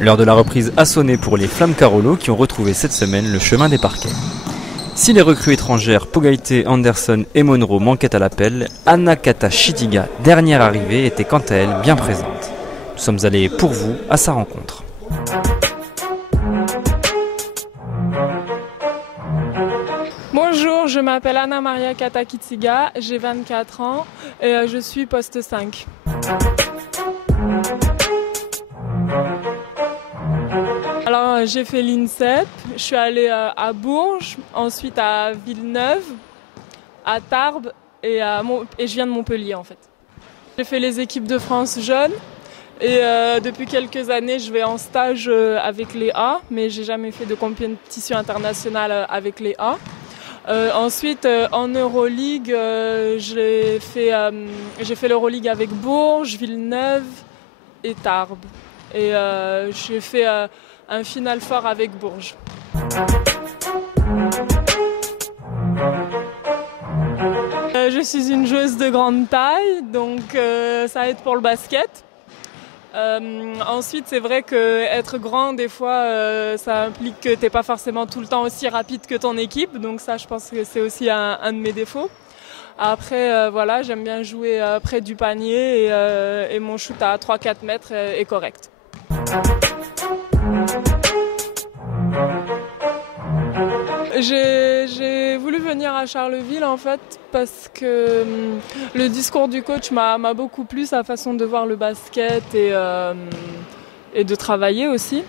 L'heure de la reprise a sonné pour les Flammes Carolo qui ont retrouvé cette semaine le chemin des parquets. Si les recrues étrangères Pogaité, Anderson et Monroe manquaient à l'appel, Anna Kata-Chitiga, dernière arrivée, était quant à elle bien présente. Nous sommes allés pour vous à sa rencontre. Bonjour, je m'appelle Anna Maria Kata-Chitiga, j'ai 24 ans et je suis poste 5. Alors j'ai fait l'INSEP, je suis allée à Bourges, ensuite à Villeneuve, à Tarbes et je viens de Montpellier en fait. J'ai fait les équipes de France jeunes et depuis quelques années je vais en stage avec les A, mais j'ai jamais fait de compétition internationale avec les A. Ensuite en Euroleague, j'ai fait l'Euroleague avec Bourges, Villeneuve et Tarbes. Et j'ai fait un Final Four avec Bourges. Je suis une joueuse de grande taille, donc ça aide pour le basket. Ensuite, c'est vrai qu'être grand, des fois, ça implique que tu n'es pas forcément tout le temps aussi rapide que ton équipe. Donc ça, je pense que c'est aussi un de mes défauts. Après, voilà, j'aime bien jouer près du panier et mon shoot à 3-4 mètres est correct. J'ai voulu venir à Charleville en fait parce que le discours du coach m'a beaucoup plu, sa façon de voir le basket et de travailler aussi.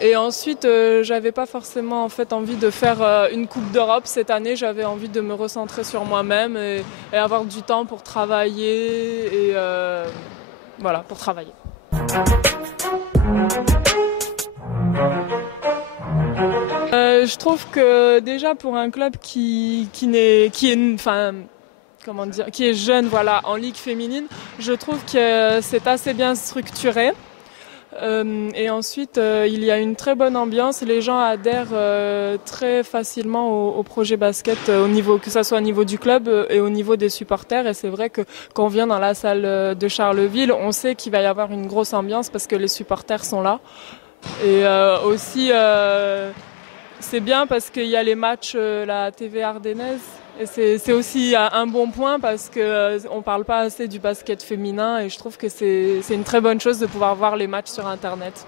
Et ensuite, j'avais pas forcément en fait envie de faire une Coupe d'Europe cette année. J'avais envie de me recentrer sur moi-même et avoir du temps pour travailler et voilà, pour travailler. Je trouve que déjà pour un club qui est jeune, voilà, en ligue féminine, je trouve que c'est assez bien structuré. Et ensuite, il y a une très bonne ambiance. Les gens adhèrent très facilement au projet basket, que ce soit au niveau du club et au niveau des supporters. Et c'est vrai que quand on vient dans la salle de Charleville, on sait qu'il va y avoir une grosse ambiance parce que les supporters sont là. Et aussi, c'est bien parce qu'il y a les matchs, la TV ardennaise. Et c'est aussi un bon point parce qu'on ne parle pas assez du basket féminin et je trouve que c'est une très bonne chose de pouvoir voir les matchs sur Internet.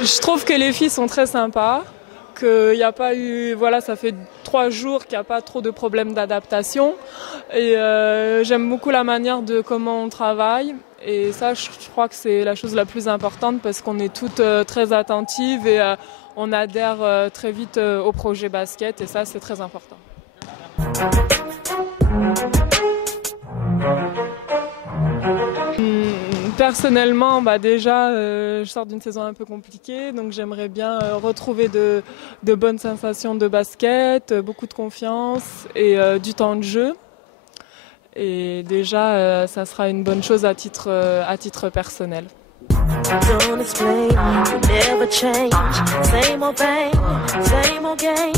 Je trouve que les filles sont très sympas, qu'il n'y a pas eu, voilà, ça fait 3 jours qu'il n'y a pas trop de problèmes d'adaptation et j'aime beaucoup la manière de comment on travaille. Et ça, je crois que c'est la chose la plus importante parce qu'on est toutes très attentives et on adhère très vite au projet basket et ça, c'est très important. Personnellement, déjà, je sors d'une saison un peu compliquée, donc j'aimerais bien retrouver de bonnes sensations de basket, beaucoup de confiance et du temps de jeu. Et déjà, ça sera une bonne chose à titre personnel. Don't explain, you never change. Same old pain, same old game.